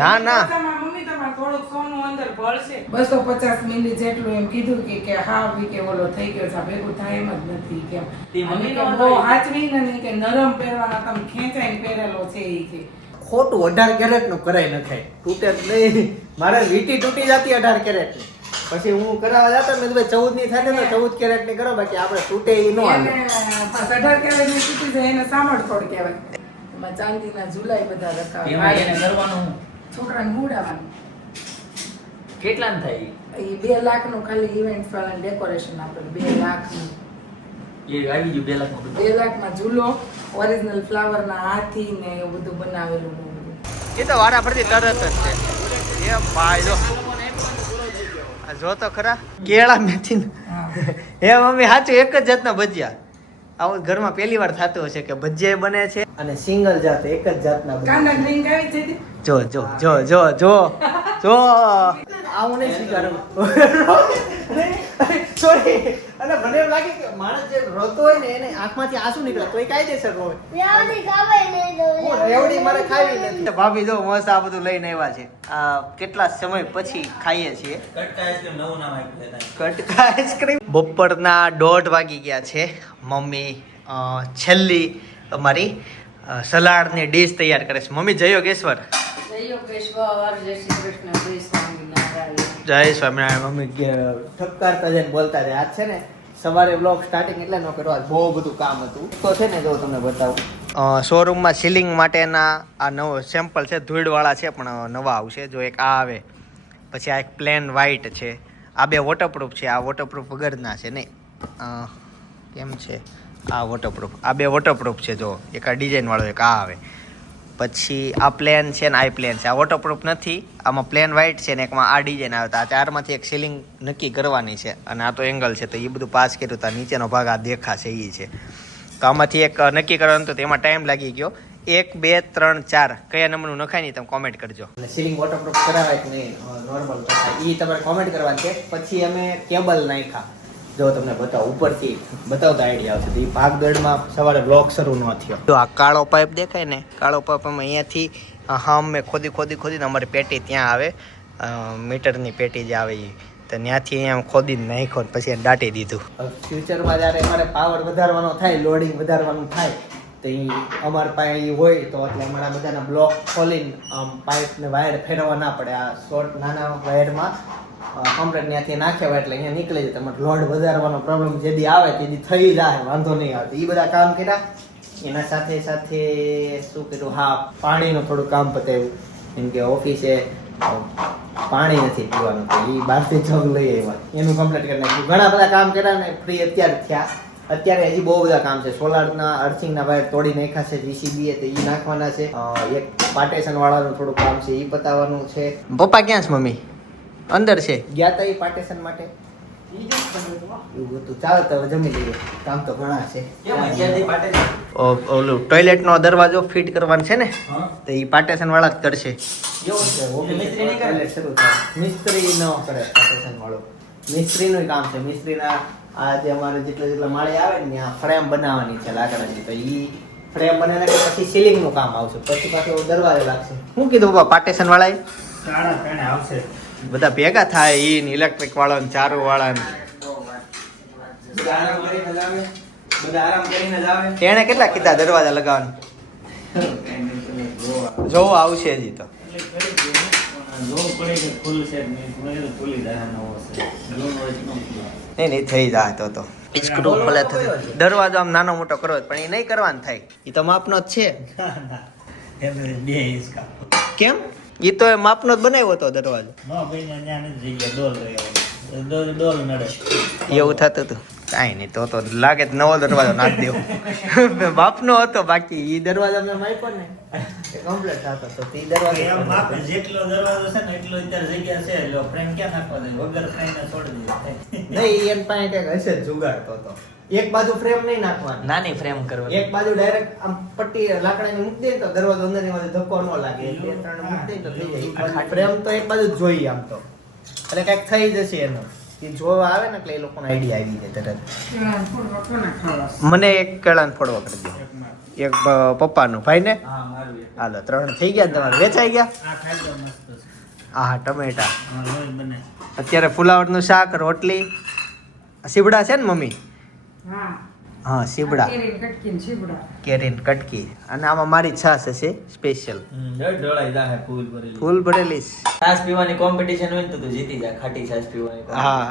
ના ના મમ્મી તમારે થોડુંક સોનું અંદર ભળશે 250 મિલી જેટલું એમ કીધું કે હા કે ઓલો થઈ ગયો છે ભેગું થાય એમ જ નથી કે મમ્મી કે બહુ હાચવીને નહીં કે નરમ પહેરવાના તમે ખેંચાઈને પહેરેલો છે એ કે ખોટું 18 કેરેટ નું કરાઈ નખાય, તૂટે જ નહીં. મારે વીટી તૂટી જતી 18 કેરેટ ની, પછી હું કરાવવા જતો મેં ભાઈ 14 ની થાય ને તો 14 કેરેટ ની કરો, બાકી આપણે તૂટે ઈ નો હાલે. 18 કેરેટ ની તૂટી જાય એને સામળ છોડ કહેવાય. એમાં ચાંદીના ઝુલાઈ બધા રખાવે, એમાં એને કરવાનું છોકરાને મૂડાવાનું. કેટલા થાય એ 2 લાખ નું ખાલી ઇવેન્ટ્સ વાળા ડેકોરેશન આપેલું 2 લાખ નું. એ આવી ગયું 2 લાખમાં 2 લાખમાં ઝૂલો, ઓરિજિનલ ફ્લાવર ના હાથી ને એવું બધું બનાવેલું. એ તો વારા ફરતી તરત જ છે. એ ભાઈ જો તો ખરા કેળા મેથી હે મમ્મી સાચું એક જ જાતના ભજીયા. આવું ઘરમાં પહેલી વાર થતું હશે કે ભજીયા બને છે અને સિંગલ જાત એક જ જાતના કાંડા ડ્રિંક આવી છે. જો જો જો જો જો જો આવું નહીં સ્વીકારું. સોરી. અને મને એમ લાગે કે માણસ જે રોતો હોય ને એને આંખમાંથી આંસુ નીકળે તોય કાયદેસર રોવે. રેવડી મારે ખાવી નથી. ભાભી જો મસ્ત આ બધું લઈને આવ્યા છે. આ કેટલા સમય પછી ખાઈએ છીએ કટકા આઈસ્ક્રીમ. નવું નામ આપ્યું છે કટકા આઈસ્ક્રીમ. બપોરના 1:30 વાગી ગયા છે. મમ્મી છેલ્લી અમારી સલાડની ડીશ તૈયાર કરે છે. મમ્મી જય યોગેશ્વર. જય યોગેશ્વર, જય શ્રી કૃષ્ણ, જય સ્વામિનારાયણ. જય સ્વામિનારાયણ. મમ્મી ઠપકારતા જઈને બોલતા જાય. આજ છે ને સવારે બ્લોગ સ્ટાર્ટિંગ એટલે ન કરવા, બહુ બધું કામ હતું તો છે ને જો તમને બતાવું. શોરૂમમાં સીલિંગ માટેના આ નવો સેમ્પલ છે, ધૂળવાળા છે પણ નવા આવશે. જો એક આ આવે, પછી આ એક પ્લેન વ્હાઈટ છે, આ 2 વોટરપ્રૂફ છે. આ વોટરપ્રૂફ વગરના છે નહીં, કેમ છે આ વોટરપ્રૂફ, આ 2 વોટરપ્રૂફ છે. જો એક આ ડિઝાઇનવાળો એક આ આવે, પછી આ પ્લેન છે ને આ પ્લેન છે. આ વોટરપ્રૂફ નથી, આમાં પ્લેન વ્હાઈટ છે ને એકમાં આ ડિઝાઇન આવે. તો આ 4માંથી એક સીલિંગ નક્કી કરવાની છે અને આ તો એંગલ છે તો એ બધું પાસ કર્યું તો નીચેનો ભાગ આ દેખાશે એ છે. તો આમાંથી એક નક્કી કરવાનું તો તેમાં ટાઈમ લાગી ગયો. 1 2 3 4 કયા નંબરનું નખાય નહીં તમે કોમેન્ટ કરજો. અને સીલિંગ વોટરપ્રૂફ કરાવાય કે નહીં નોર્મલ એ તમારે કોમેન્ટ કરવાની છે. પછી અમે કેબલ નાખ્યા, જો તમને બતાવો ઉપરથી બતાવતા આઈડિયા આવશે. તો એ ભાગદોડમાં સવારે બ્લોગ શરૂ ન થયો. જો આ કાળો પાઇપ દેખાય ને, કાળો પાઇપ અમે અહીંયાથી મેં ખોદીને અમારી પેટી ત્યાં આવે, મીટરની પેટી જે આવે એ, તો ત્યાંથી અહીંયા ખોદીને નાખ્યો પછી દાટી દીધું. ફ્યુચરમાં જ્યારે અમારે પાવર વધારવાનો થાય, લોડિંગ વધારવાનું થાય તો એ અમારા પાસે એ હોય તો એટલે અમારા બધાના બ્લોક ખોલીને પાઇપને વાયર ફેરવવા ના પડે. આ શોર્ટ નાના વાયરમાં કમ્પ્લેટ ત્યાંથી નાખ્યા એટલે અહીંયા નીકળી જાય. તમારે લોડ વધારવાનો પ્રોબ્લેમ જેથી આવે તેથી થઈ જાય, વાંધો નહીં આવે. એ બધા કામ કર્યા. એના સાથે સાથે શું કર્યું, હા પાણીનું થોડું કામ પતાવ્યું. કેમ કે ઓફિસે પાણી નથી પીવાનું તો એ બહારથી જગ લઈ આવ્યા, એનું કમ્પ્લીટ કરી નાખ્યું. ઘણા બધા કામ કર્યા ને ફ્રી અત્યારે થયા. અત્યારે હજી બહુ બધા કામ છે. સોલારના અર્થિંગના વાયર તોડી નાખ્યા છે જીસીબી તો એ નાખવાના છે. એક પાર્ટેશન વાળાનું થોડું કામ છે એ પતાવવાનું છે. પપ્પા ક્યાં છે? મમ્મી અંદર છે, ગયા તા એ પાર્ટેશન માટે. એવું હતું. ચાલો તો જમી લઈએ, કામ તો ઘણા છે. ઓલું ટોયલેટ નો દરવાજો ફિટ કરવાનો છે ને, તો એ પાર્ટેશન વાળા જ કરશે. મિસ્ત્રી ન કરે પાર્ટેશન વાળો, મિસ્ત્રીનું કામ છે. મિસ્ત્રીના આ જે અમારે જેટલા માળે આવે ને ત્યાં ફ્રેમ બનાવવાની છે લાકડાની, તો એ ફ્રેમ બનાવીને પછી સીલિંગ નું કામ આવશે, પછી પાછો દરવાજો લાગશે. શું કીધું બાપા પાર્ટેશન વાળા આવશે? બધા ભેગા થાય, ઈ ઇલેક્ટ્રિક વાળા ને ચારુ વાળા ને એને કેટલા કીધા દરવાજા લગાવવાનું? જોવો આવશે હજી તો. નહીં થઈ જાય તો સ્ક્રૂ ખોલે દરવાજો આમ નાનો મોટો કરવો પણ એ નહીં કરવાનું થાય. એ તો માપનો જ છે. કેમ? એ તો માપનો જ બનાવ્યો હતો દરવાજો. એવું થતું હતું. કાંઈ નહીં તો લાગે નવો દરવાજો નાખી દેવો. બાપનો હતો, બાકી એ દરવાજો મેં માપ્યો ને કમ્પ્લીટ થતો તો એ દરવાજો જેટલો દરવાજો છે ને એટલો અત્યારે જગ્યા છે એટલે ફ્રેમ ક્યાં નાખવા દે? વગર ફ્રેમ ને છોડી દે. નહીં એન પાસે કઈક હશે જુગાડતો તો. એક બાજુ ફ્રેમ નહીં નાખવાની, નાની ફ્રેમ કરવાની. એક બાજુ ડાયરેક્ટ આમ પટ્ટી લાકડાની મૂકી દે તો દરવાજો અંદરની બાજુ ધક્કો ન લાગે. 2 3 મૂકી દે તો થઈ જાય. ફ્રેમ તો એક બાજુ જ જોઈએ આમ તો, એટલે કઈક થઈ જશે એનું. એ જોવા આવે ને એટલે એ લોકોનો આઈડિયા આવી જાય તરત. કેળાના ફોડવા કોને ખાવા? મને એક કેળાનો ફોડવા કરી દો. એક પપ્પાનું ભાઈ ને. હા મારું એક. હાલો 3 થઈ ગયા ને તમારે વેચાઈ ગયા. આ ખાઈ જાવ મસ્ત છે. હા ટમેટા. હા રોજ બને. અત્યારે ફુલાવરનું શાક, રોટલી, સીબડા છે ને મમ્મી? હા. હા સીબડા, કેરીને કટકીને સીબડા. કેરીન કટકી, અને આમાં મારી છાશ હશે સ્પેશિયલ. ઢોળાઈ જાહે ફૂલ ભરેલી. ફૂલ ભરેલી છે. છાશ પીવાની કોમ્પિટિશન હોય ને તો તું જીતી જા. ખાટી છાશ પીવાની. હા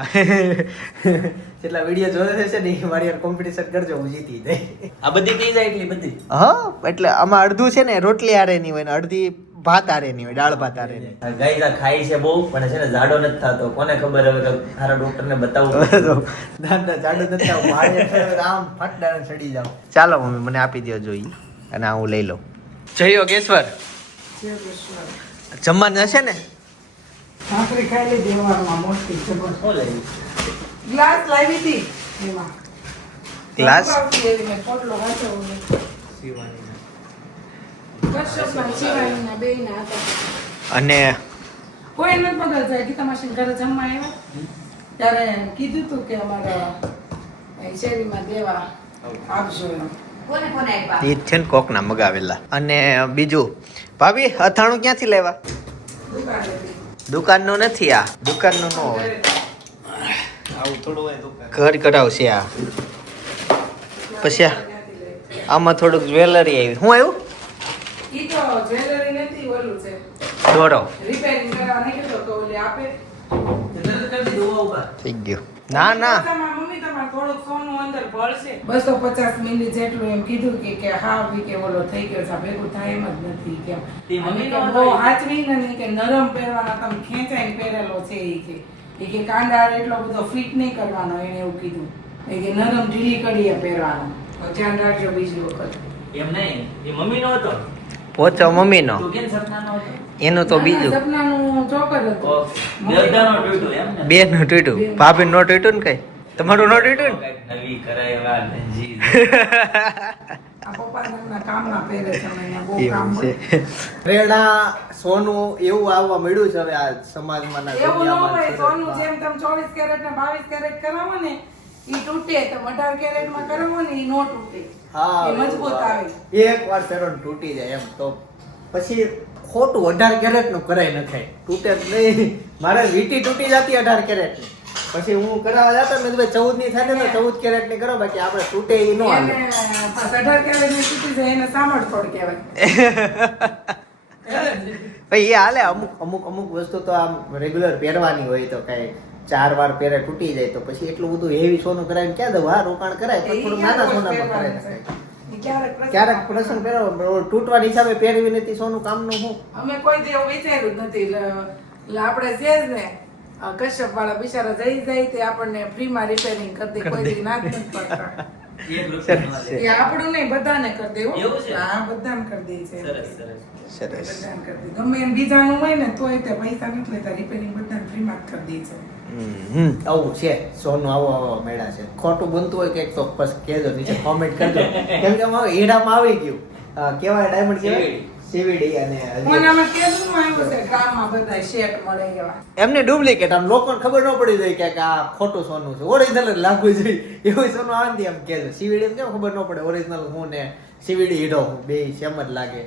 જેટલા વિડીયો જોવે છે ને એ મારી યાર કોમ્પિટિશન કરજો, હું જીતી જાય. આ બધી પી જાય એટલી બધી. હા એટલે આમાં અડધું છે ને રોટલી હારેની હોય ને અડધી ભાત હારેની હોય, દાળ ભાત હારેની. ગાઈઝા ખાઈ છે બહુ પણ છે ને જાડો નથી થતો. કોને ખબર હવે કે સારા ડોક્ટરને બતાવવું. દાંડા જાડું નથી આવું, મારે આમ ફટડાને ચડી જાવ. ચાલો મમ્મી મને આપી દો જોઈ, અને આ હું લઈ લઉં. જય યોગેશ્વર. યોગેશ્વર. જમવાનું હશે ને? ભાખરી ખાઈ લીધી સવારમાં મોટી જબર. શું લઈ? ગ્લાસ લાવી હતી એમાં. ગ્લાસ? આવતી એવી મેં પોટલો વાંચ્યો નહીં. કશ્યપના શિવાનીના બેયના હતા. અને કોઈ નથી પગલ જાય ગીતા માસીને ઘરે જમવા આવ્યા ત્યારે કીધું તું કે અમારા અહીં શેરીમાં દેવા આપજો એમ. કોને કોને આપ્યા? એ છે ને કોકના મગાવેલા. અને બીજું ભાભી અથાણું ક્યાંથી લેવા? દુકાનેથી. દુકાનનું નથી, આ દુકાનનું નો હોય, આવું થોડું હોય તો ઘર કરાવશે આ. પછી આમાં થોડુંક જ્વેલરી આવી. શું આવ્યું? ઈ તો જ્વેલરી નથી, ઓલું છે દોરો રિપેરિંગ કરાવવા નહીં કીધું તો ઓલી આપે. થઈ ગયું. ના ના મમ્મી તમારે થોડુંક સોનું અંદર ભળશે. 250 મિલી જેટલું એમ કીધું કે હા ભી કે ઓલો થઈ ગયો છે, ભેગું થાય એમ જ નથી કે તે મમ્મીનો અને કે બહુ હાચવીને નહીં કે નરમ પહેરવાના, તમે ખેંચાઈને પહેરેલો છે ઈ કે કાંડા એટલો બધો ફિટ નહીં કરવાનો, એને એવું કીધું એ કે નરમ ઢીલી કરીએ પહેરવાનો. તો ધ્યાન રાખજો બીજી વખત. એમ નહીં, એ મમ્મીનો હતો. પોચો મમ્મીનો, તું કેમ સપનાનો હતો? એનું તો બીજું સપનાનું ચોકર હતું. બેવડાનો તૂટ્યો એમ ને? બે નું તૂટ્યું, ભાભી નો તૂટ્યું ને કઈ તમારું નો તૂટ્યું ને? કંઈક નવી કરાયેલા ધનજી. આ પપ્પા એમના કામમાં પહેરે છે, અહીંયા બહુ એવું કામ છે. પ્રેરણા સોનું એવું આવવા મળ્યું છે હવે આ સમાજમાં ના એવું ન દુનિયામાં, હોય. સોનું સુરતમાં. જેમ તમે 24 કેરેટ ને 22 કેરેટ કરાવો ને ઈ તૂટે, તો 18 કેરેટ માં કરાવો ને ઈ નો તૂટે. હા એ મજબૂત આવે. એક વાર ફેરો ને તૂટી જાય એમ, તો પછી ખોટું 18 કેરેટ નું કરાય નખાય, તૂટે જ નહીં. મારે વીટી તૂટી જતી 18 કેરેટ ની, પછી હું કરાવવા જતો મેં કીધું 14 ની થાય ને તો 14 કેરેટ ની કરો, બાકી આપણે તૂટે ઈ નો હાલે. એને 18 કેરેટ ની તૂટી જાય એને સામર્થ્ય કહેવાય. ભાઈ એ હાલે. અમુક વસ્તુ તો આમ રેગ્યુલર પહેરવાની હોય તો કઈ 4 વાર પહેરે તૂટી જાય તો પછી એટલું બધું હેવી સોનું કરાવીને ક્યાં દઉં? હા રોકાણ કરાય પણ થોડું નાના સોનામાં કરાય નખાય. ક્યારેક પ્રસંગ પહેરો, તૂટવાની હિસાબે પહેરવી નથી સોનું, કામનું શું? અમે કોઈ દી એવું વિચાર્યું જ નથી. એટલે આપણે છે જ ને કશ્યપ વાળા બિચારા જઈ જાય તે આપણને ફ્રીમાં રિપેરિંગ કરી દે, કોઈ દી ના જ નથી પડતા. એક રૂપિયાનો સરસ હાલે. એ આપણું નહીં, બધાને કરી દે હો. એવું છે? હા બધાને કરી દે છે. સરસ સરસ. સરસ. બધાને કરી દે. ગમે એમ બીજાનું હોય ને તોય તે પૈસા નથી લેતા, રિપેરિંગ બધાને ફ્રીમાં જ કરી દે છે. આવું છે સોનું, આવો મેળા છે. ખોટું બનતું હોય કંઈક તો બસ કહેજો, નીચે કોમેન્ટ કરજો. કેમ કે આમાં હીરામાં આવી ગયું, કેવાય ડાયમંડ કહેવાય, સીવીડી, અને મને આમાં કેવું આવ્યું છે ગામમાં બધા શેટ મળે એવા. એમને ડુપ્લિકેટ, આમ લોકોને ખબર ન પડી જાય કે આ ખોટું સોનું છે, ઓરિજિનલ જ લાગવું જોઈએ એવું સોનું આવે ને એમ કહેજો. સીવીડી એમ કેમ ખબર ન પડે ઓરિજિનલ હું ને સીવીડી હીરો હું બે સેમ જ લાગે,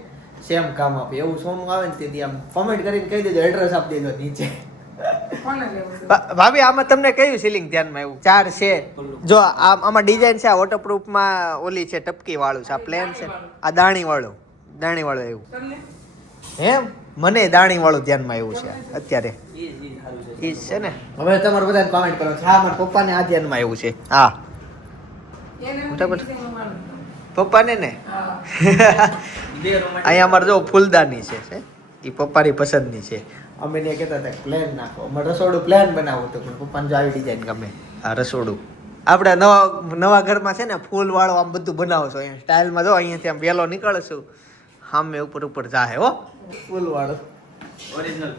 સેમ કામ આપે, એવું સોનું આવે ને તેથી આમ કોમેન્ટ કરીને કહી દેજો, એડ્રેસ આપી દેજો નીચે. કોને લેવું છે? ભાભી આમાં તમને કયું સીલિંગ ધ્યાનમાં આવ્યું? 4 છે જો, આમાં ડિઝાઇન છે, આ વોટરપ્રૂફ માં ઓલી છે ટપકી વાળું છે, આ પ્લેન છે, આ દાણી વાળું એવું. તમને? એમ મને દાણી વાળું ધ્યાનમાં આવ્યું છે અત્યારે. ઈ સારું છે. ઈ છે ને. હવે તમારે બધા કોમેન્ટ કરો છો. હા મારા પપ્પાને આ ધ્યાનમાં આવ્યું છે. હા એને બરાબર. design વાળું. પપ્પાને ને હા. બે romantic. અહીંયા અમારે જો ફૂલદાની છે એ પપ્પાની પસંદની છે. અમે ને કહેતા હતા પ્લેન નાખો, અમારે રસોડું પ્લેન બનાવવું હતું, પણ પપ્પાને જો આવી ડિઝાઇન ગમે. આ રસોડું આપણે નવા ઘરમાં છે ને ફૂલ વાળો આમ બધું બનાવો છો અહીંયા સ્ટાઇલમાં. જો અહીંયાથી આમ વેલો નીકળશું, સામે ઉપર જાહે હો ફૂલ વાળો. Original.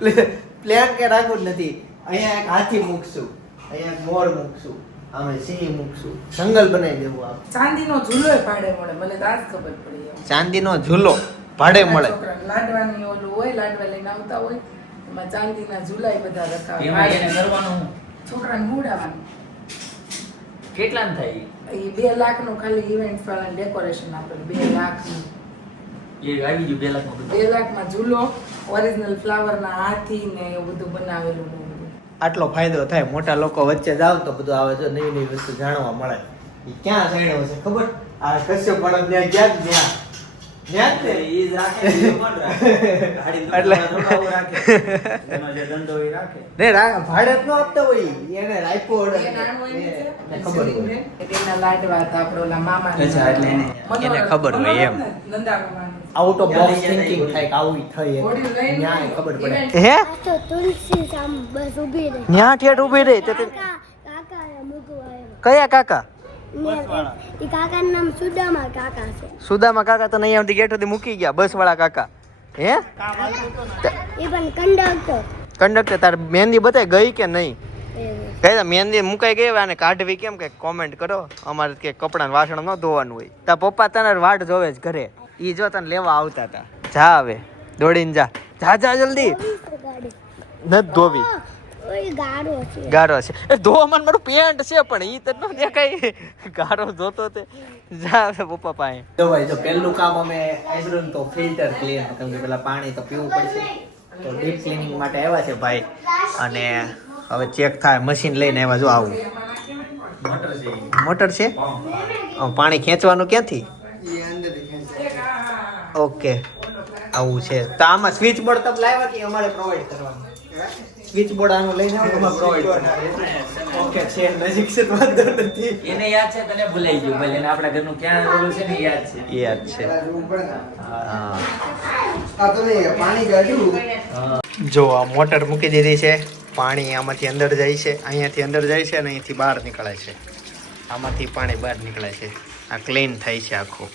પ્લેન કે રાખવું જ નથી. અહીંયા એક હાથી મૂકશું, અહીંયા એક મોર મૂકશું, આમે સિંહ મૂકશું, જંગલ બનાવી દેવું. આપ ચાંદીનો ઝૂલોય ભાડે મળે, મને તો આજ ખબર પડી એમ. ચાંદીનો ઝૂલો ભાડે મળે. છોકરાને લાડવાની ઓલું હોય, લાડવા લઈને આવતા હોય એમાં ચાંદીના ઝૂલાય બધા રખાવે. એમાં એને કરવાનું હું? છોકરાને હુડાવવાનું. કેટલા થાય એ 2 લાખનું ખાલી ઇવેન્ટ વાળાને ડેકોરેશન આપેલું. 2 લાખનું. એ આવી ગયું 2 લાખમાં બધું. 2 લાખમાં ઝૂલો, ઓરિજિનલ ફ્લાવરના હાથી ને એવું બધું બનાવેલું ને એવું બધું. આટલો ફાયદો થાય, મોટા લોકો વચ્ચે જાવ તો બધું આવે છે, નવી નવી વસ્તુ જાણવા મળે. ઈ ક્યાં સાઈડ છે ખબર? આ કશ્યપ પણ ત્યાં ગયા જ ત્યાં જ ને ઈ જ રાખે, બીજો કોણ રાખે? ગાડી તો એટલે- થોડા થોડા રાખે. એનો જે ધંધો એ રાખે. ને ભાડે જ ન આપતા હોય, એને રાખ્યો order. એ નાનું એની છે, એને ખબર સીલિંગ હોય. છે. એના લાડવા હતા આપણે ઓલા મામાના. અચ્છા, એટલે એને- એને ખબર હોય એમ. નંદા મામાનું. આઉટ ઓફ બોક્સ ત્યાં લઈ થિંકિંગ જાય થાય કે આવું થઈ ઘોડી લઈને ન્યાય ખબર પડે. event- હે આ તો તુલસી સામ બસ ઊભી રહી. ન્યા ઠેઠ ઊભી રહી તો કાકા કાકા મૂકવા આવ્યો. કયા કાકા? એ કાકાનું નામ સુદામા કાકા છે. સુદામા કાકા તો અહીંયા સુધી ગેટ સુધી મૂકી ગયા, બસ વાળા કાકા. હે એ પણ કંડક્ટર. કંડક્ટર તાર મહેંદી બતાય ગઈ કે નહીં? એવું. કઈ મહેંદી મુકાઈ ગઈ અને કાઢવી કેમ કે કોમેન્ટ કરો. અમારે કે કપડાં વાસણ ન ધોવાનું હોય. તાર પપ્પા તને વાટ જોવે જ ઘરે. ઈ જો તને લેવા આવતા હતા. જા હવે દોડીને જા, જા જા જલ્દી. ધોવી છે ગાડી. નથી ધોવી, ઓય ગાડો છે. ગારો છે. એ ધોવા મને મારું પેન્ટ છે પણ ઈ તો ન દેખાય. ગારો ધોતો તે. જા હવે પપ્પા પાસે. જો ભાઈ જો પહેલું કામ અમે આઈબ્રોન તો ફિલ્ટર ક્લીન, કેમ કે પેલા પાણી તો પીવું પડશે. તો ડીપ ક્લીનિંગ માટે આવ્યા છે ભાઈ. અને હવે ચેક થાય, મશીન લઈને આવ્યા. જો આવું મોટર છે ઈ. મોટર છે. પાણી ખેંચવાનું ક્યાંથી? ઓકે આવું છે. તો આમાં સ્વિચ બોર્ડ તમે લાવ્યા કે અમારે પ્રોવાઈડ કરવાનું? સ્વિચ બોર્ડ આનું લઈને આવો, અમારે પ્રોવાઈડ કરવાનું. ઓકે છે, નજીક છે તો વાંધો નથી. એને યાદ છે, તને ભૂલાઈ ગયું ભલે. એને આપણા ઘરનું ક્યાં ઓલું છે ને યાદ છે. યાદ છે. હા. જો આ મોટર મૂકી દીધી છે. પાણી આમાંથી અંદર જાય છે, અહીંયાથી અંદર જાય છે અને અહીંથી બહાર નીકળે છે. આમાંથી પાણી બહાર નીકળે છે. આ ક્લીન થાય છે આખું.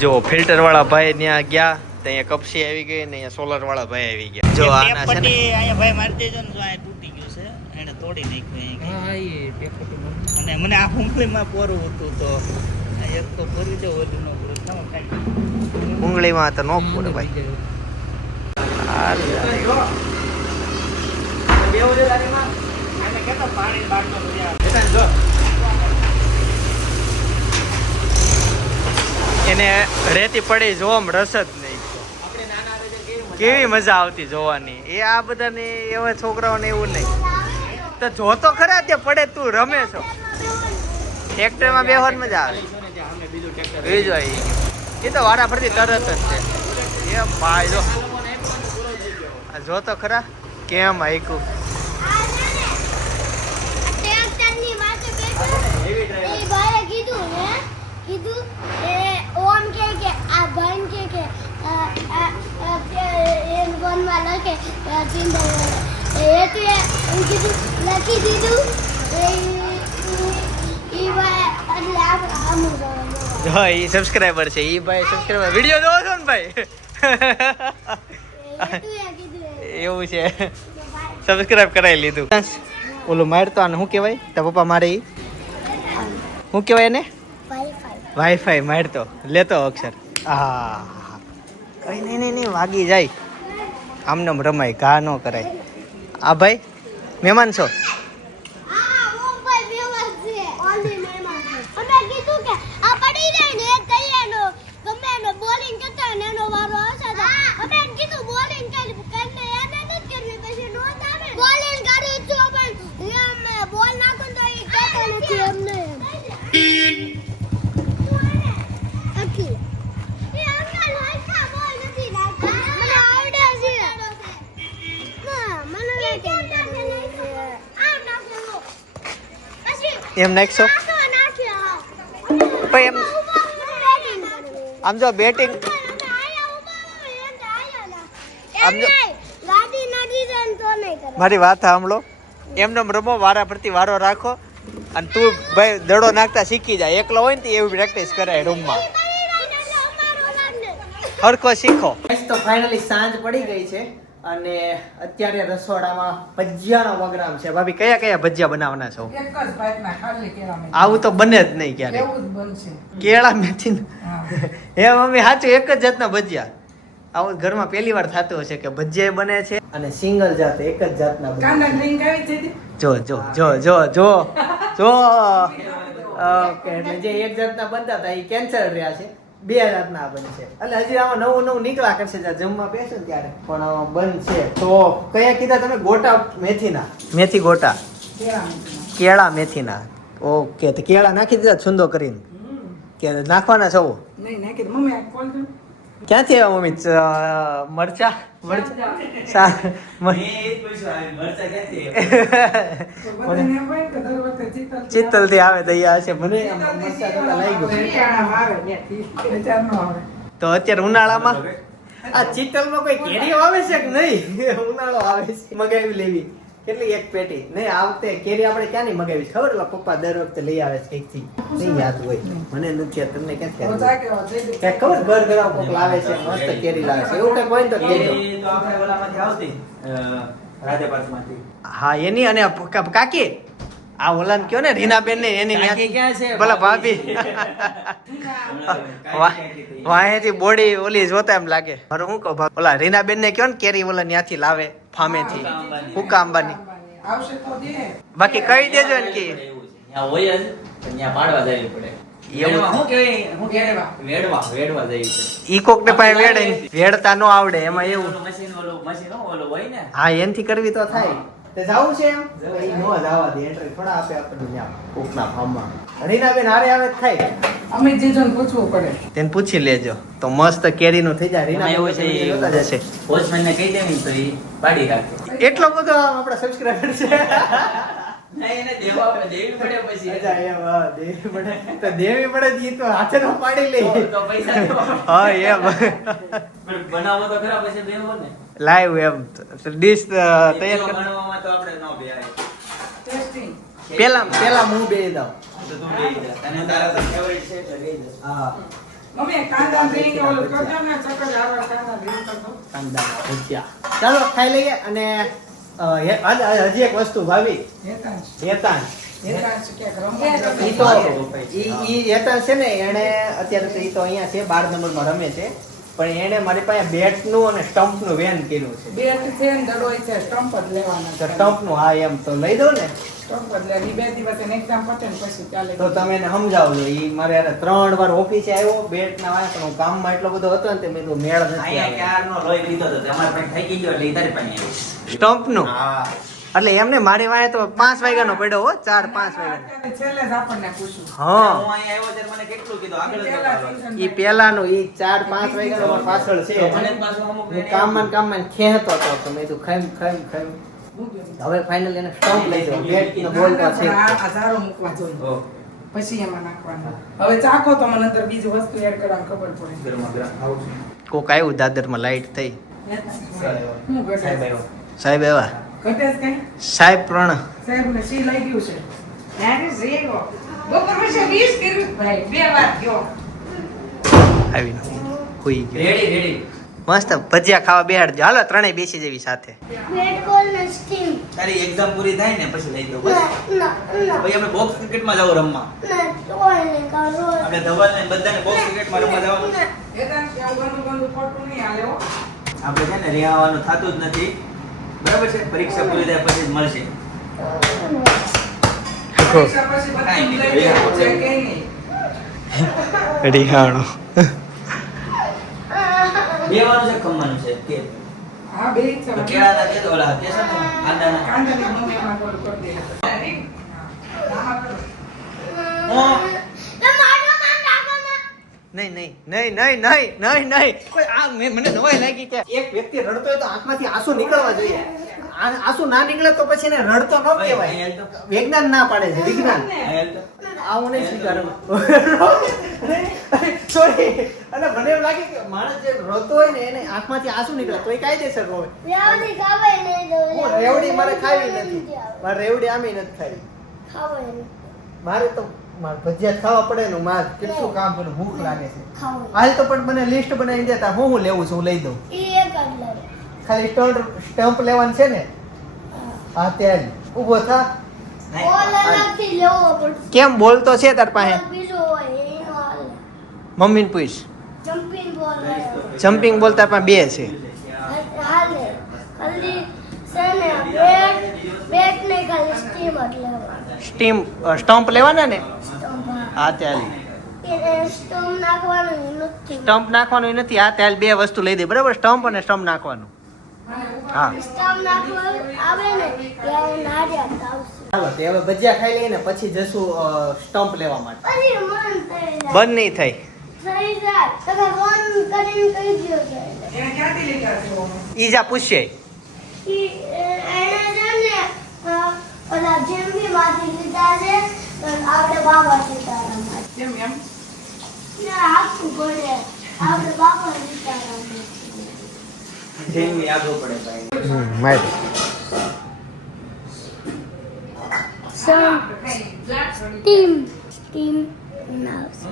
જો ફિલ્ટર વાળા ભાઈ ત્યાં ગયા તો અહીંયા કપસી આવી ગઈ ને અહીંયા સોલર વાળા ભાઈ આવી ગયા. જો આના છે ને અહીંયા ભાઈ મારી દેજો ને, જો આ તૂટી ગયું છે, એને તોડી નાખ્યું અહીંયા. અને મને આ હુંફળીમાં પોરું હતું તો આ એક તો ભરી દો, ઓલું ન ભરું તો ન થાય. ઉંગળીમાં તો નો પડે ભાઈ. એને રેતી પડી જોવામાં રસ જ નહીં. કેવી મજા આવતી જોવાની. એ આ બધાને એવા છોકરાઓને એવું નહીં. તો જોતો ખરા તે પડે, તું રમે છો. ટ્રેક્ટરમાં બેહવાની મજા આવે. બીજો એ તો વારા ફરતી તરત જ છે. એ ભાઈ જો આ જો તો ખરા કેમ હાઈકું. ટ્રેક્ટરની વાતો કીધું. એ ભાઈએ કીધું ને, કીધું એ ઓમ કે આ ભાઈ કે એ વનમાં લખે ચિંતા એ તો એમ કીધું લખી દીધું. એ ભાઈ એટલે આમ હા એ સબસ્ક્રાઇબર છે. એ ભાઈ સબસ્ક્રાઇબર વિડિયો જોવો છો ને ભાઈ? એવું છે, સબસ્ક્રાઇબ કરાવી લીધું. ઓલું મારતો આને શું કહેવાય? તારા પપ્પા મારે ઈ શું કહેવાય એને? વાઈફાઈ મારતો લેતો અક્ષર. હા કઈ નહીં વાગી જાય. આમને આમ રમાય, ઘા ન કરાય. આ ભાઈ મહેમાન છો? એમ નાખશો ભાઈ? એમ આમ જો બેટિંગ મારી વાત સાંભળો. એમને રમો, વારા પરથી વારો રાખો અને તું ભાઈ દડો નાખતા શીખી જાય. એકલો હોય ને તો એવી પ્રેક્ટિસ કરાય રૂમમાં. હરખો શીખો. તો ફાઇનલી સાંજ પડી ગઈ છે અને અત્યારે રસોડામાં ભજીયાનો પ્રોગ્રામ છે. ભાભી કયા કયા ભજીયા બનાવવાના છો? એક જ ભાતના ખાલી કેળા મેથી. આવું તો બને જ નહીં ક્યારે. એવું જ બનશે. કેળા મેથી હા. હે મમ્મી સાચું એક જ જાતના ભજીયા. આવું ઘરમાં પહેલી વાર થતું હશે કે ભજીયા બને છે અને સિંગલ જાત એક જ જાતના બને કાંદા છે. ડ્રિંક આવી છે જો જો જો જો જો જો ઓકે એટલે જે એક જાતના બનતા હતા એ કેન્સર રહ્યા છે, બે જાતના બનશે એટલે હજી આમાં નવું નવું નીકળ્યા કરશે જ્યારે જમવા બેસે ને ત્યારે પણ બનશે. તો કયા કીધા તમે? ગોટા મેથીના, મેથી ગોટા, કેળા મેથીના. ઓકે તો કેળા નાખી દીધા છુંદો કરીને કે નાખવાના છો? નહીં નાખી દે. મમ્મી આ કોલ કર. ક્યાંથી આવ્યા મમ્મી? મરચા મરચા મેં એ જ પૂછ્યું, આ મરચાં ક્યાંથી તો બધાને એમ હોય કે દર વખતે ચિત્તલ થી આવે દયા છે મને મરચા જોતા લાગી ગયું. વેચાણમાં આવે ત્યાંથી. વેચાણનો આવે. તો અત્યારે ઉનાળામાં આ ચિત્તલમાં કોઈ કેરીઓ આવે છે કે નહીં? ઉનાળો આવે છે, મગાવી લેવી. કેટલી? એક પેટી નહીં. આ વખતે કેરી આપણે ક્યાં નહીં મગાવી? ખબર એટલે પપ્પા દર વખતે લઈ આવે છે કઈક થી. નહીં યાદ હોય મને નથી યાદ. તમને ક્યાંથી યાદ હોય? ક્યાંક ખબર ઘર ઘર કોક લાવે છે મસ્ત કેરી લાવે છે એવું કઈક હોય ને તો કહેજો. એ તો આપણે ઓલામાંથી આવતી રાધેપાસમાંથી. હા એની અને કાકી આ ઓલાન કયો ને રીનાબેન ને એની કાકી ક્યાં છે? ભલા ભાભી વાહેથી બોડી ઓલી જોતા એમ લાગે. મારું શું કહું ઓલા રીનાબેન ને કયો ને કેરી ઓલા ત્યાંથી લાવે ફામેથી હુકા અંબાની. આવશે તો દે. બાકી કહી દેજો ને કે એવું છે. ત્યાં હોય જ પણ ત્યાં પાડવા જવી પડે. એવું વેડવા શું કહેવાય? શું કહેવાય? વેડવા જવી પડે. ઈ કોક ને પાસે વેડે વેડતા નો આવડે એમાં એવું. ઓલું મશીન ઓલું હોય ને. હા એનથી કરવી તો થાય. તે જાવું છે એમ એ નો જવા દે એન્ટ્રી થોડા આપે આપણને ત્યાં કોકના ફાર્મમાં. રીનાબેન હારે આવે તો થાય. અમે જીજોને પૂછવું પડે. તેને પૂછી લેજો તો મસ્ત કેરીનું થઈ જાય. એમાં એવું છે, રીનાબેન જોતા જશે. વોચમેનને કહી દેવી તો એ પાડી રાખે. એટલો બધો આપણા સબસ્ક્રાઇબર છે. નહીં, એને દેવી પડે પછી. અચ્છા, એમ, હા, દેવી પડે તો દેવી પડે ઈ તો હાથે નો પાડી લે. તો પૈસા દેવા. હા એમ પણ બનાવો તો ખરા પછી દેવો ને. લાઈવ એમ ડીશ તૈયાર કરી. બનાવવામાં તો આપણે ન બેહાય. ટેસ્ટિંગ. પેલા હું બે દઉં. તો તું બેહી જા. તને તારા તો favorite છે એટલે બેહી જા. હા મમ્મી કાંદા ડ્રિંક ઓલું કરજો ને ચક્કર આવે કાંદા ડ્રિંક કરજો. કાંદાના ભજીયા. ચાલો ખાઈ લઈએ અને હજી એક વસ્તુ ભાવી હેતાંશ. હેતાંશ હેતાંશ ક્યાંક ઈ રમવા તો ઈ હેતાંશ છે ને એને અત્યારે તો ઈ તો અહીંયા છે 12 નંબરમાં રમે છે પણ એને મારી પાસે બેટનું અને સ્ટમ્પનું વેન કર્યું છે. બેટ છે ને દડોય છે સ્ટમ્પ જ લેવાના તો સ્ટમ્પનું હા એમ તો લઈ દો ને સ્ટમ્પ જ લેવાની. બે દિવસ એને એક્ઝામ પતે ને પછી ચાલે. તો તમે એને સમજાવજો. ઈ મારે યાર 3 વાર ઓફિસે આવ્યો બેટના વાય પણ હું કામમાં એટલો બધો હતો ને તે મેં કીધું મેળ નથી અહીંયા આવ્યો. ક્યારનો લોહી લીધો તો તમારે પાસે થાકી ગયો એટલે ઈ તારી પાસે આવ્યો. સ્ટમ્પનું હા. એટલે એમને મારી વાય તો 5 વાગ્યાનો પડ્યો હો 4-5 વાગ્યાનો. અત્યારે છેલ્લે જ આપણને પૂછ્યું. હા હું અહીંયા આવ્યો ત્યારે મને કેટલું કીધું આગળ જ પહેલા જવાનું. season ઈ પેલાનું ઈ 4-5 વાગ્યાનો મારી પાછળ છે. મને જ પાછું અમુક હું કામમાં ખેંચતો હતો તો મેં કીધું ખાઈ હવે ફાઇનલ એને સ્ટમ્પ લઈ દો બેટનો બોલ તો છે. આ ધારો મૂકવા જોઈએ ઓહ, પછી એમાં નાખવાનું. હવે ચાખો તો મને અંદર બીજી વસ્તુ એડ કરવાની ખબર પડે. ગરમા ગરમ આવું છે. કોક આવ્યું દાદરમાં લાઈટ થઈ. હું ઘટે સાહેબ આવ્યો. સાહેબ એવા ઘટે જ કઈ સાહેબ પ્રણ સાહેબ ને સી લઈ ગયું છે. નાની ઝીરો. બપોર પછી 20 કર્યું ભાઈ બે વાર ગયો. આવીને હોઈ ગયો. Ready ready. મસ્ત ભજીયા ખાવા બેહાડજો. હાલો ત્રણેય બેસી જેવી સાથે. રેડ કોલ ને સ્ટીમ. તારી એક્ઝામ પૂરી થાય ને પછી લઈ દો બસ. ના ના પછી અમે બોક્સ ક્રિકેટમાં જાવ રમવા. ના તોય ને કરો. આપણે ધવલ ને બધાને બોક્સ ક્રિકેટમાં રમવા જવાનું. એ તાન કે આવું ગંદુ ખોટું નહીં હાલે હો. આપણે છે ને રહ્યા આવવાનું થતું જ નથી. બરાબર છે? પરીક્ષા પૂરી થાય પછી જ મળશે. પરીક્ષા પછી બધું લઈ લેવું છે કે નહીં. રિહાણો બેવાનું છે ખમવાનું છે કે હા બે જ છે. તો કેળાના દે દો ઓલા તે છે ને કાંદાના. કાંદાની મમ્મી એમાં ગોળ કરી દે. તમારો નામ રાખવાના. નહીં નહીં નહીં નહીં નહીં નહીં નહીં કોઈ આ મને નવાઈ લાગી કે એક વ્યક્તિ રડતો હોય તો આંખમાંથી આંસુ નીકળવા જોઈએ. આંસુ ના નીકળે તો પછી એને રડતો ન કહેવાય. વિજ્ઞાન ના પાડે છે વિજ્ઞાન. આવું નહીં સ્વીકારું. સોરી અને મને એમ લાગે કે માણસ જે રોતો હોય ને એને આંખમાંથી આંસુ નીકળે તો એ કાયદેસર રોવે. રેવડી ખાવાય નહીં દો. હું રેવડી મારે ખાવી નથી. મારે રેવડી આમે નથી ખાવી. ખાવાય નહીં. મારે તો મારે ભજીયા ખાવા પડે ને મારે કેટલું કામ કરું ભૂખ લાગે છે. ખાવાય. હાલ તો પણ મને લિસ્ટ બનાવી દેતા હું લેવું છું હું લઈ દઉં. ઈ એક જ લે. ખાલી સ્ટમ્પ લેવાનું છે ને હા ત્યાં ઊભો થા. ઓલ અલગથી લેવો પડશે. કેમ બોલતો છે તાર પાસે બીજો હોય એનો હાલે. મમ્મીને પૂછ. જમ્પિંગ બોલ જમ્પિંગ બોલ તાર પાસે 2 છે. હાલે ખાલી છે ને બેટ ને ખાલી સ્ટીમ એટલે સ્ટમ્પ લેવાના ને સ્ટમ્પ હા ચાલ. સ્ટમ્પ નાખવાનું નથી સ્ટમ્પ નાખવાનું નથી. આ ચાલ 2 વસ્તુ લઈ દે બરાબર. સ્ટમ્પ અને સ્ટમ્પ નાખવાનું. હા સ્ટમ્પ નાખવાનું આવે ને ત્યારે નાડ્યા આવશે ચાલો તે હવે ભજીયા ખાઈ લઈએ ને પછી જશું સ્ટમ્પ લેવા માટે. પછી મન થઈ જાય બંધ નહીં થાય. થઈ જાય તમે ફોન કરીને કહી દો કે એને ક્યાંથી લીધા છે ઓમ? ઈ જા પૂછે. એને છે ને ઓલા જેમની માંથી લીધા છે આપણે બાબા સીતારામ કેમ એમ? આખું ગોળે આપણે બાબા સીતારામ જેમની આગળ પડે ભાઈ. માર સ્ટીમ નાવશે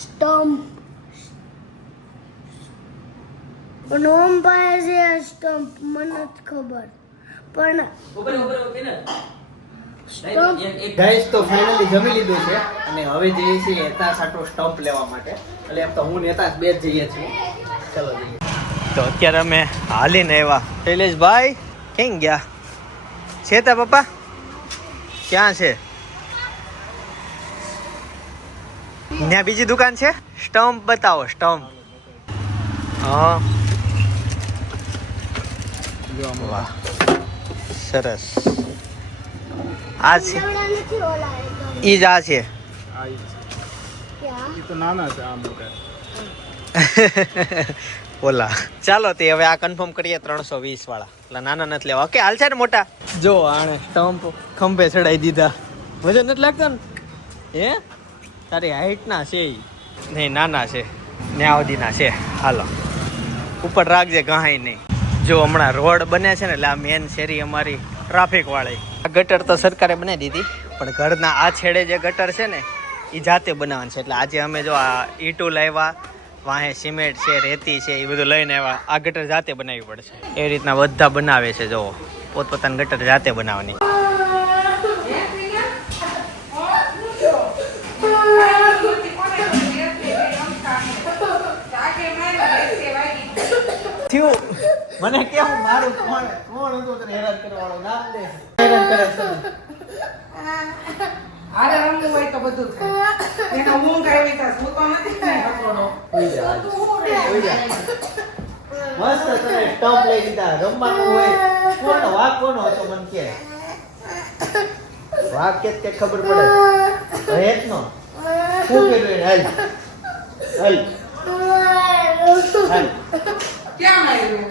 સ્ટમ્પ પણ ઓમ પાસે છે સ્ટમ્પ મને નથી ખબર પણ ગાઈસ તો ફાઇનલી જમી લીધું છે અને હવે જઈએ છીએ નેતા સાટો સ્ટમ્પ લેવા માટે. એટલે એમ તો હું નેતા બે જ જઈએ છીએ. ચલો જઈએ. તો અત્યારે અમે હાલીને આવ્યા. શૈલેષભાઈ ક્યાં ગયા છે તા પપ્પા? ક્યાં છે? ત્યાં બીજી દુકાન છે. સ્ટમ્પ બતાવો સ્ટમ્પ. હા વાહ સરસ. આ છે એવડા નથી ઓલા એકદમ ઈ જ આ છે. ક્યાં તો નાના છે આ મોટા. ઓલા ચાલો તે હવે આ કન્ફર્મ કરીએ 320 વાળા. એટલે નાના નથી લેવા. ઓકે હાલ છે ને મોટા. જો આણે સ્ટમ્પ ખંભે ચડાઈ દીધા. વજન નથી લાગતો ને? હે તારી હાઈટ ના છે ઈ? નહીં નાના છે. ન્યા સુધીના છે. હાલો ઉપર રાખજે ગહાય નહીં. જો હમણાં રોડ બને છે ને એટલે આ મેન શેરી અમારી ટ્રાફિક વાળી. આ ગટર તો સરકારે બનાવી દીધી પણ ઘરના આ છેડે જે ગટર છે ને એ જાતે બનાવવાનું છે. એટલે આજે અમે જો આ ઈંટું લાવ્યા, વાહે સિમેન્ટ છે, રેતી છે, એ બધું લઈને આવ્યા. આ ગટર જાતે બનાવવી પડશે. એ રીતના બધા બનાવે છે. જો પોતપોતાની ગટર જાતે બનાવવાની. થયું મને કેવું મારું કોણ હતું તને હેરાન કરવાવાળો? નામ દે. હેરાન કરે છે. આરે રમવું હોય તો બધું થાય. એને ઊંઘ આવી થાય, સૂતો નથી ને હકડો. હોઈ જા. મસ્ત તને ટોપ લઈ દીધા. રમવાનું હોય કોણ વાઘ કોનો હતો મને કે? વાઘ કે ખબર પડે હેત નો શું કર્યું? હાલ હાલ હાલ. ક્યાં આવ્યું?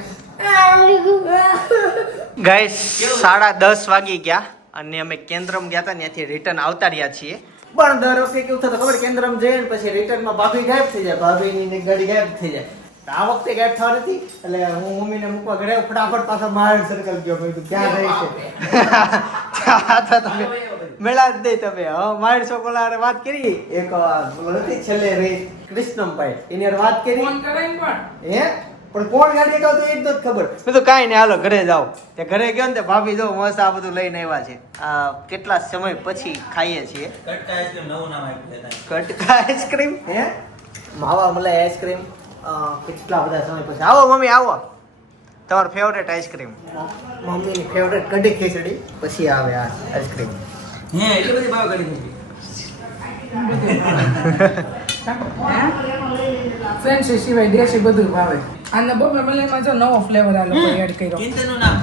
ગાઈસ 10:30 વાગી ગયા અને અમે કેન્દ્રમ ગયા હતા. ત્યાંથી રિટર્ન આવતા રહ્યા છીએ. પણ દર વખતે કેવું થતું ખબર? કેન્દ્રમ જઈએ ને પછી રિટર્નમાં ભાભી ગાયબ થઈ જાય. ભાભીની ગાડી ગાયબ થઈ જાય. આ વખતે ગાયબ થવા નથી. એટલે હું મમ્મીને મૂકવા ઘરે ફટાફટ પાછા મહારાજ સર્કલ ગયો. મેં કીધું ક્યાં જાય છે? તમે મેળા જ નહીં તમે. હા મારી છોકરા વાત કરી. એક નથી છેલ્લે રહી કૃષ્ણમભાઈ એની હારે વાત કરી. ફોન કરે ને પણ હે પણ કોણ ગાડી કહો તો એ જ નથી ખબર. મેં તો કાંઈ નહીં હાલો ઘરે જાઓ. તે ઘરે ગયો ને તે ભાભી જો મસ્ત આ બધું લઈને આવ્યા છે. આ કેટલા સમય પછી ખાઈએ છીએ કટકા આઈસ્ક્રીમ નવું નામ આપ્યું છે. કટકા આઈસ્ક્રીમ. હે માવા મલાઈ આઈસ્ક્રીમ. કેટલા બધા સમય પછી. આવો મમ્મી આવો. તમારું ફેવરેટ આઈસ્ક્રીમ. મમ્મીની ફેવરેટ કઢી ખીચડી પછી આવે આ આઈસ્ક્રીમ. હે એટલી બધી ભાવ કરી દીધી. ફ્રેન્ચી સિવાય દેશી બધું ભાવે. આના બબે મલાઈમાં જો નવો ફ્લેવર આ લોકો એડ કર્યો. ચિંતનનું નામ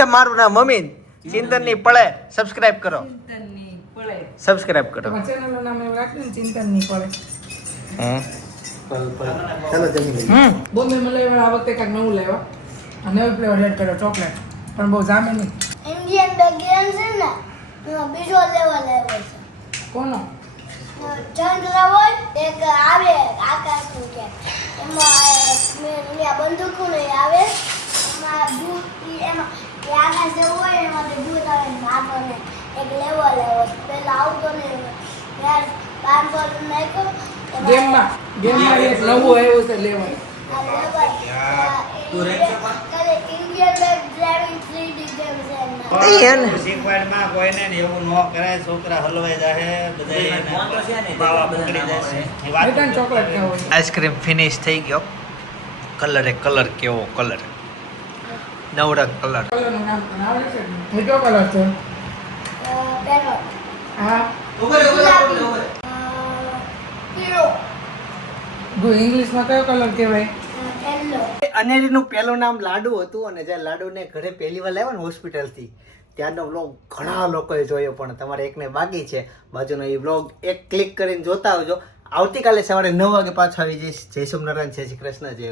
તમારું નામ મમ્મી ચિંતનની પળે સબસ્ક્રાઇબ કરો. ચિંતનની પડે. સબસ્ક્રાઇબ કરો. તમારા ચેનલનું નામ એવું રાખ્યું ને ચિંતનની પડે. ચાલો જમી લઈએ. બોમ્બે મલાઈ વાળા આ વખતે કાંઈક નવું લાવ્યા. આ નવો ફ્લેવર એડ કર્યો ચોકલેટ. પણ બહુ જામે નહીં. ઇન્ડિયન બેગેન છે ને બીજો લેવલ આવ્યો છે. કોનો? ચંદ્ર હોય એક આવે આકાશનું કે એમાં બંદૂકો નહીં આવે એમાં ભૂત એમાં આકાશ જેવું હોય એમાંથી ભૂત આવે મારવાને એક લેવલ આવ્યો છે. પહેલા આવતો નહીં યાર 500 નાખ્યો ગેમમાં એક નવું આવ્યું છે લેવલ. આ લેવલ તું રેન્ક છે પણ? Indian bag driving 3D game છે એના એને શીખવાડમાં કોઈને ને એવું ન કરાય, છોકરા હલવાઈ જાય, બધાય ફોન તો છે ને, બાવા બધાને પકડી જાય છે. આવડે. એ વાત બધાને ચોકલેટ ખાવું હોય. આઈસ્ક્રીમ ફિનિશ થઈ ગયો. કલર કેવો કલર, નવરંગ કલર. કલરનું નામ તને આવડે છે? એ કયો કલર છે? પેરોટ હા, ઇંગ્લિશમાં કયો કલર કહેવાય? યલો અનેરીનું પહેલું નામ લાડુ હતું અને જે લાડુને ઘરે પહેલી વાર લાવ્યા ને હોસ્પિટલથી ત્યારનો વ્લોગ ઘણા લોકોએ જોયો, પણ તમારે એકને બાકી છે. બાજુનો એ વ્લોગ એક ક્લિક કરીને જોતા આવજો. આવતીકાલે સવારે 9 વાગે પાછો આવી જઈશ. જય સોમનારાયણ, જય શ્રી કૃષ્ણ, જય